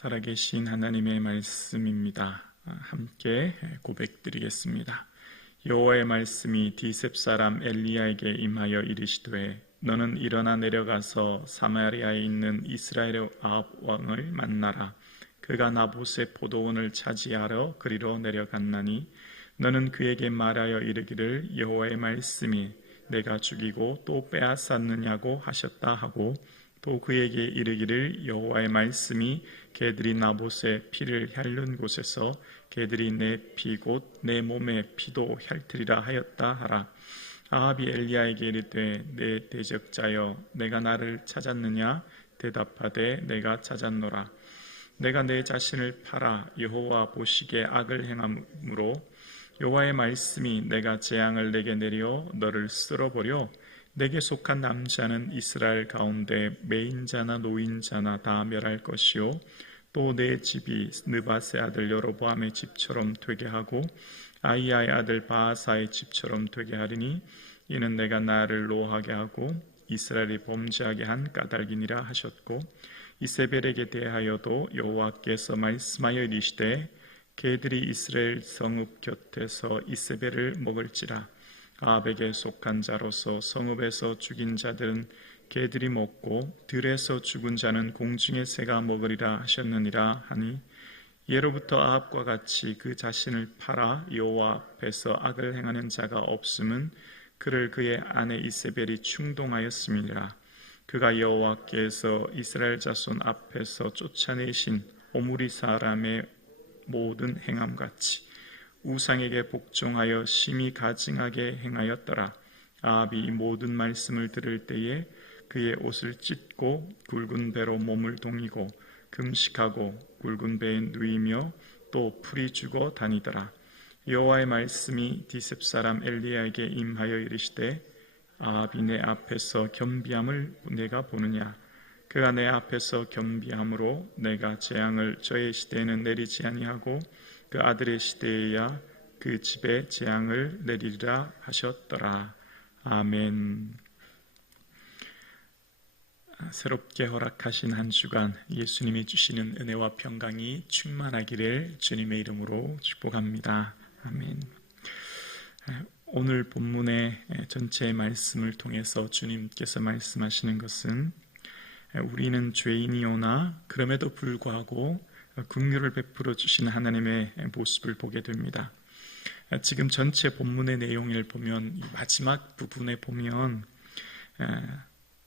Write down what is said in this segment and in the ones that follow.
살아계신 하나님의 말씀입니다. 함께 고백드리겠습니다. 여호와의 말씀이 디셉 사람 엘리야에게 임하여 이르시되 너는 일어나 내려가서 사마리아에 있는 이스라엘의 아합 왕을 만나라. 그가 나봇의 포도원을 차지하러 그리로 내려갔나니 너는 그에게 말하여 이르기를 여호와의 말씀이 내가 죽이고 또 빼앗았느냐고 하셨다 하고 또 그에게 이르기를 여호와의 말씀이 개들이 나봇의 피를 핥는 곳에서 개들이 내 피 곧 내 몸의 피도 핥으리라 하였다 하라. 아합이 엘리야에게 이르되 내 대적자여 내가 나를 찾았느냐? 대답하되 내가 찾았노라. 내가 내 자신을 팔아 여호와 보시기에 악을 행함으로 여호와의 말씀이 내가 재앙을 내게 내려 너를 쓸어버려 내게 속한 남자는 이스라엘 가운데 매인자나 노인자나 다 멸할 것이요 또 내 집이 느밧의 아들 여로보암의 집처럼 되게 하고 아히야의 아들 바하사의 집처럼 되게 하리니 이는 내가 나를 노하게 하고 이스라엘이 범죄하게 한 까닭이니라 하셨고 이세벨에게 대하여도 여호와께서 말씀하여 이르시되 개들이 이스라엘 성읍 곁에서 이세벨을 먹을지라. 아합에게 속한 자로서 성읍에서 죽인 자들은 개들이 먹고 들에서 죽은 자는 공중의 새가 먹으리라 하셨느니라 하니 예로부터 아합과 같이 그 자신을 팔아 여호와 앞에서 악을 행하는 자가 없음은 그를 그의 아내 이세벨이 충동하였음이니라. 그가 여호와께서 이스라엘 자손 앞에서 쫓아내신 오므리 사람의 모든 행함같이 우상에게 복종하여 심히 가증하게 행하였더라. 아합이 이 모든 말씀을 들을 때에 그의 옷을 찢고 굵은 배로 몸을 동이고 금식하고 굵은 배에 누이며 또 풀이 죽어 다니더라. 여호와의 말씀이 디셉 사람 엘리야에게 임하여 이르시되 아합이 내 앞에서 겸비함을 내가 보느냐? 그가 내 앞에서 겸비함으로 내가 재앙을 저의 시대에는 내리지 아니하고 그 아들의 시대에야 그 집에 재앙을 내리리라 하셨더라. 아멘. 새롭게 허락하신 한 주간 예수님이 주시는 은혜와 평강이 충만하기를 주님의 이름으로 축복합니다. 아멘. 오늘 본문의 전체 말씀을 통해서 주님께서 말씀하시는 것은 우리는 죄인이오나 그럼에도 불구하고 긍휼을 베풀어 주시는 하나님의 모습을 보게 됩니다. 지금 전체 본문의 내용을 보면 마지막 부분에 보면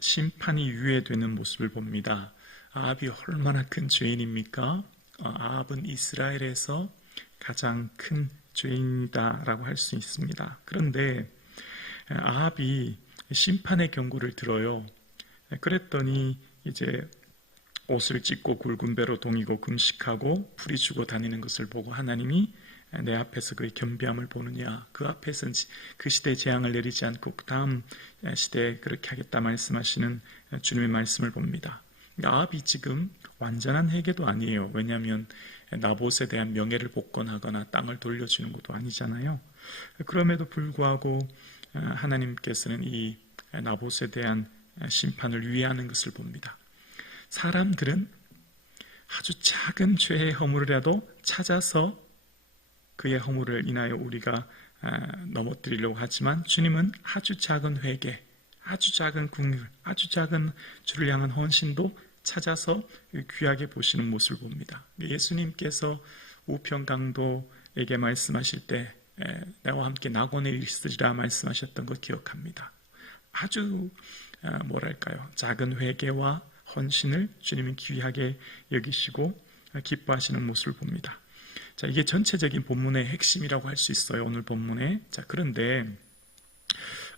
심판이 유예되는 모습을 봅니다. 아합이 얼마나 큰 죄인입니까? 아합은 이스라엘에서 가장 큰 죄인이다라고 할 수 있습니다. 그런데 아합이 심판의 경고를 들어요. 그랬더니 이제 옷을 찢고 굵은 배로 동이고 금식하고 풀이 주고 다니는 것을 보고 하나님이 내 앞에서 그의 겸비함을 보느냐, 그 앞에서는 그 시대에 재앙을 내리지 않고 그 다음 시대에 그렇게 하겠다 말씀하시는 주님의 말씀을 봅니다. 아합이 지금 완전한 회개도 아니에요. 왜냐하면 나봇에 대한 명예를 복권하거나 땅을 돌려주는 것도 아니잖아요. 그럼에도 불구하고 하나님께서는 이 나봇에 대한 심판을 유예하는 것을 봅니다. 사람들은 아주 작은 죄의 허물이라도 찾아서 그의 허물을 인하여 우리가 넘어뜨리려고 하지만 주님은 아주 작은 회개, 아주 작은 긍휼, 아주 작은 주를 향한 헌신도 찾아서 귀하게 보시는 모습을 봅니다. 예수님께서 우편강도에게 말씀하실 때 나와 함께 낙원에 있으리라 말씀하셨던 것 기억합니다. 아주 작은 회개와 헌신을 주님은 귀하게 여기시고 기뻐하시는 모습을 봅니다. 자, 이게 전체적인 본문의 핵심이라고 할 수 있어요. 오늘 본문에. 자, 그런데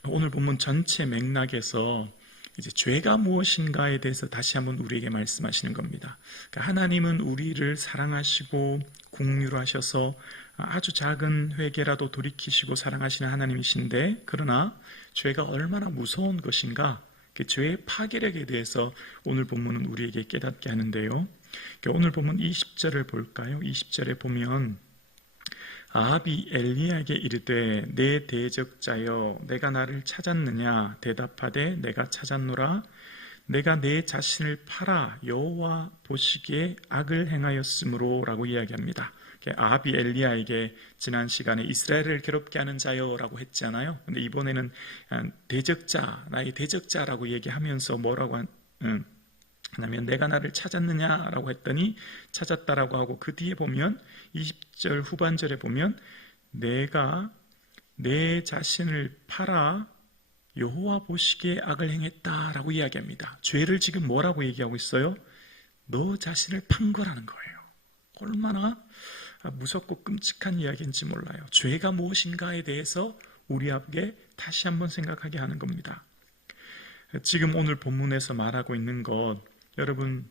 오늘 본문 전체 맥락에서 이제 죄가 무엇인가에 대해서 다시 한번 우리에게 말씀하시는 겁니다. 그러니까 하나님은 우리를 사랑하시고 긍휼하셔서 아주 작은 회개라도 돌이키시고 사랑하시는 하나님이신데, 그러나 죄가 얼마나 무서운 것인가, 그 죄의 파괴력에 대해서 오늘 본문은 우리에게 깨닫게 하는데요. 오늘 본문 20절을 볼까요? 20절에 보면 아합이 엘리야에게 이르되 내 대적자여 내가 나를 찾았느냐? 대답하되 내가 찾았노라. 내가 내 자신을 팔아 여호와 보시기에 악을 행하였으므로 라고 이야기합니다. 아합이 엘리야에게 지난 시간에 이스라엘을 괴롭게 하는 자여라고 했잖아요. 근데 이번에는 대적자, 나의 대적자라고 얘기하면서 뭐라고 하냐면 내가 나를 찾았느냐라고 했더니 찾았다라고 하고, 그 뒤에 보면 20절 후반절에 보면 내가 내 자신을 팔아 여호와 보시기에 악을 행했다라고 이야기합니다. 죄를 지금 뭐라고 얘기하고 있어요? 너 자신을 판 거라는 거예요. 얼마나 무섭고 끔찍한 이야기인지 몰라요. 죄가 무엇인가에 대해서 우리에게 다시 한번 생각하게 하는 겁니다. 지금 오늘 본문에서 말하고 있는 것, 여러분,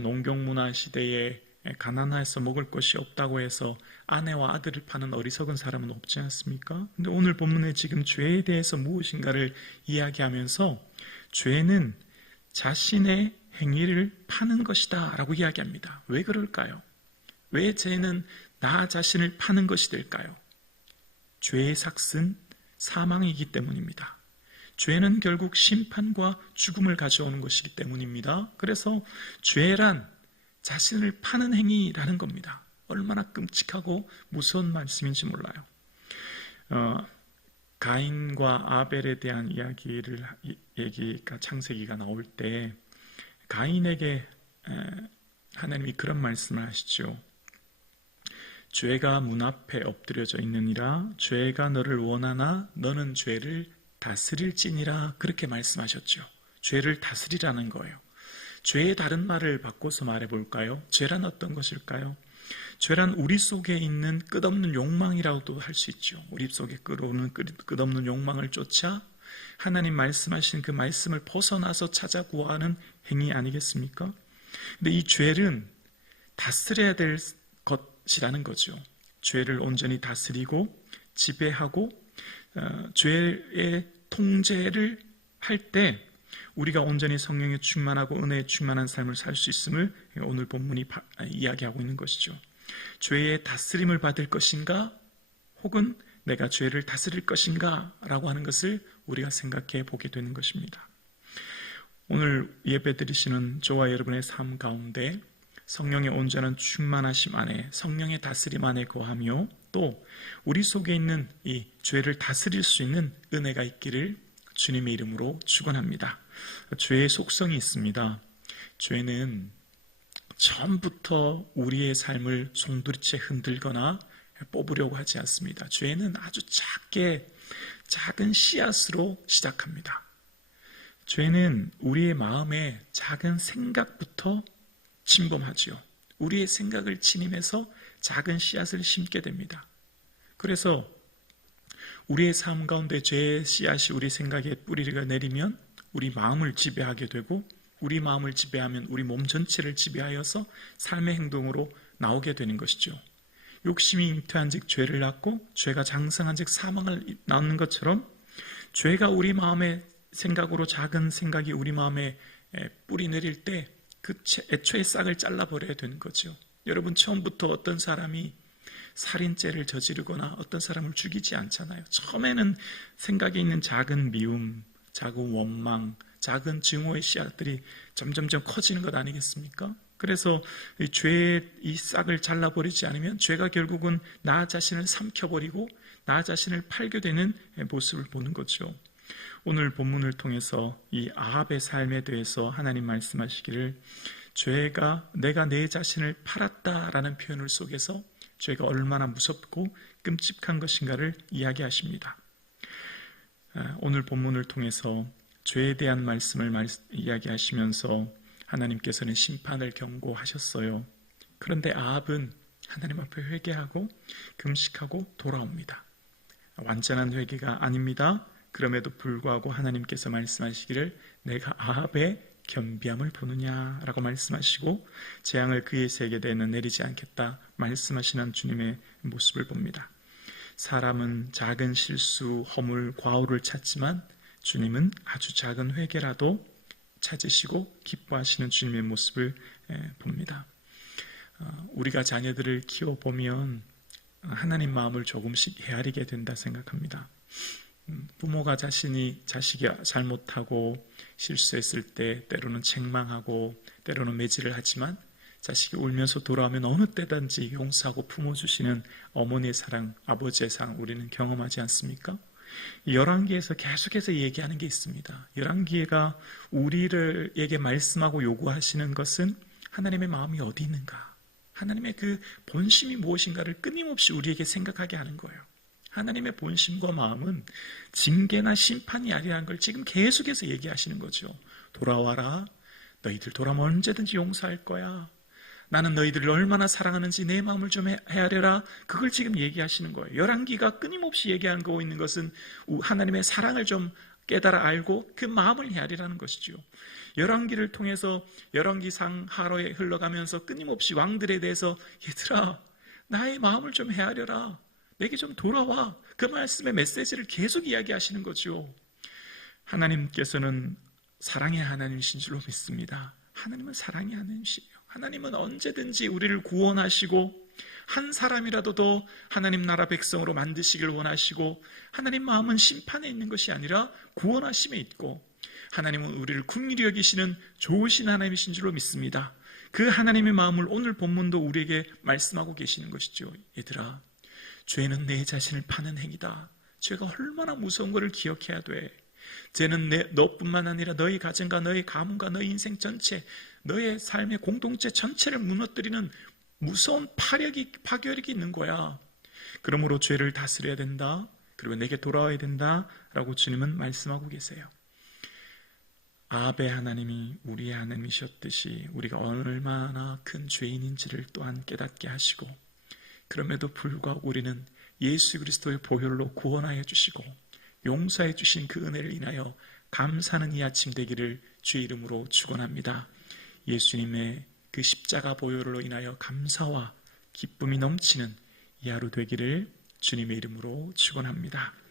농경문화 시대에 가난해서 먹을 것이 없다고 해서 아내와 아들을 파는 어리석은 사람은 없지 않습니까? 근데 오늘 본문에 지금 죄에 대해서 무엇인가를 이야기하면서 죄는 자신의 행위를 파는 것이다 라고 이야기합니다. 왜 그럴까요? 왜 죄는 나 자신을 파는 것이 될까요? 죄의 삭은 사망이기 때문입니다. 죄는 결국 심판과 죽음을 가져오는 것이기 때문입니다. 그래서 죄란 자신을 파는 행위라는 겁니다. 얼마나 끔찍하고 무서운 말씀인지 몰라요. 가인과 아벨에 대한 얘기가 창세기가 나올 때 가인에게 하나님이 그런 말씀을 하시죠. 죄가 문 앞에 엎드려져 있느니라 죄가 너를 원하나 너는 죄를 다스릴지니라, 그렇게 말씀하셨죠. 죄를 다스리라는 거예요. 죄의 다른 말을 바꿔서 말해볼까요? 죄란 어떤 것일까요? 죄란 우리 속에 있는 끝없는 욕망이라고도 할 수 있죠. 우리 속에 끓어오는 끝없는 욕망을 쫓아 하나님 말씀하신 그 말씀을 벗어나서 찾아 구하는 행위 아니겠습니까? 근데 이 죄는 다스려야 될 것이라는 거죠. 죄를 온전히 다스리고 지배하고 죄의 통제를 할 때 우리가 온전히 성령에 충만하고 은혜에 충만한 삶을 살 수 있음을 오늘 본문이 이야기하고 있는 것이죠. 죄의 다스림을 받을 것인가, 혹은 내가 죄를 다스릴 것인가 라고 하는 것을 우리가 생각해 보게 되는 것입니다. 오늘 예배 드리시는 저와 여러분의 삶 가운데 성령의 온전한 충만하심 안에, 성령의 다스림 안에 거하며 또 우리 속에 있는 이 죄를 다스릴 수 있는 은혜가 있기를 주님의 이름으로 축원합니다. 죄의 속성이 있습니다. 죄는 처음부터 우리의 삶을 송두리째 흔들거나 뽑으려고 하지 않습니다. 죄는 아주 작은 씨앗으로 시작합니다. 죄는 우리의 마음에 작은 생각부터 침범하지요. 우리의 생각을 침입해서 작은 씨앗을 심게 됩니다. 그래서 우리의 삶 가운데 죄의 씨앗이 우리 생각에 뿌리가 내리면 우리 마음을 지배하게 되고, 우리 마음을 지배하면 우리 몸 전체를 지배하여서 삶의 행동으로 나오게 되는 것이죠. 욕심이 잉태한즉 죄를 낳고 죄가 장성한즉 사망을 낳는 것처럼 죄가 우리 마음의 생각으로, 작은 생각이 우리 마음에 뿌리 내릴 때 그 애초에 싹을 잘라버려야 되는 거죠. 여러분, 처음부터 어떤 사람이 살인죄를 저지르거나 어떤 사람을 죽이지 않잖아요. 처음에는 생각에 있는 작은 미움, 작은 원망, 작은 증오의 씨앗들이 점점점 커지는 것 아니겠습니까? 그래서 죄의 이 싹을 잘라버리지 않으면 죄가 결국은 나 자신을 삼켜버리고 나 자신을 팔게 되는 모습을 보는 거죠. 오늘 본문을 통해서 이 아합의 삶에 대해서 하나님 말씀하시기를 죄가 내가 내 자신을 팔았다라는 표현을 속에서 죄가 얼마나 무섭고 끔찍한 것인가를 이야기하십니다. 오늘 본문을 통해서 죄에 대한 말씀을 이야기하시면서 하나님께서는 심판을 경고하셨어요. 그런데 아합은 하나님 앞에 회개하고 금식하고 돌아옵니다. 완전한 회개가 아닙니다. 그럼에도 불구하고 하나님께서 말씀하시기를 내가 아합의 겸비함을 보느냐라고 말씀하시고 재앙을 그의 세계대에는 내리지 않겠다 말씀하시는 주님의 모습을 봅니다. 사람은 작은 실수, 허물, 과오를 찾지만 주님은 아주 작은 회개라도 찾으시고 기뻐하시는 주님의 모습을 봅니다. 우리가 자녀들을 키워보면 하나님 마음을 조금씩 헤아리게 된다 생각합니다. 부모가 자신이 자식이 잘못하고 실수했을 때 때로는 책망하고 때로는 매질을 하지만 자식이 울면서 돌아오면 어느 때든지 용서하고 품어주시는 어머니의 사랑, 아버지의 사랑 우리는 경험하지 않습니까? 열왕기에서 계속해서 얘기하는 게 있습니다. 열왕기가 우리에게 말씀하고 요구하시는 것은 하나님의 마음이 어디 있는가, 하나님의 그 본심이 무엇인가를 끊임없이 우리에게 생각하게 하는 거예요. 하나님의 본심과 마음은 징계나 심판이 아니라는 걸 지금 계속해서 얘기하시는 거죠. 돌아와라. 너희들 돌아오면 언제든지 용서할 거야. 나는 너희들을 얼마나 사랑하는지 내 마음을 좀 헤아려라. 그걸 지금 얘기하시는 거예요. 열왕기가 끊임없이 얘기하고 있는 것은 하나님의 사랑을 좀 깨달아 알고 그 마음을 헤아리라는 것이죠. 열왕기를 통해서 열왕기상 하로에 흘러가면서 끊임없이 왕들에 대해서 얘들아 나의 마음을 좀 헤아려라. 내게 좀 돌아와. 그 말씀의 메시지를 계속 이야기하시는 거죠. 하나님께서는 사랑의 하나님이신 줄로 믿습니다. 하나님은 사랑의 하나님이시에요. 하나님은 언제든지 우리를 구원하시고 한 사람이라도 더 하나님 나라 백성으로 만드시길 원하시고 하나님 마음은 심판에 있는 것이 아니라 구원하심에 있고 하나님은 우리를 긍휼히 여기시는 좋으신 하나님이신 줄로 믿습니다. 그 하나님의 마음을 오늘 본문도 우리에게 말씀하고 계시는 것이죠. 얘들아, 죄는 내 자신을 파는 행위다. 죄가 얼마나 무서운 것을 기억해야 돼. 죄는 너뿐만 아니라 너희 가정과 너희 가문과 너희 인생 전체, 너의 삶의 공동체 전체를 무너뜨리는 무서운 파괴력이 있는 거야. 그러므로 죄를 다스려야 된다. 그리고 내게 돌아와야 된다. 라고 주님은 말씀하고 계세요. 아합의 하나님이 우리의 하나님이셨듯이 우리가 얼마나 큰 죄인인지를 또한 깨닫게 하시고 그럼에도 불구하고 우리는 예수 그리스도의 보혈로 구원하여 주시고 용서해 주신 그 은혜를 인하여 감사하는 이 아침 되기를 주의 이름으로 축원합니다. 예수님의 그 십자가 보혈로 인하여 감사와 기쁨이 넘치는 이 하루 되기를 주님의 이름으로 축원합니다.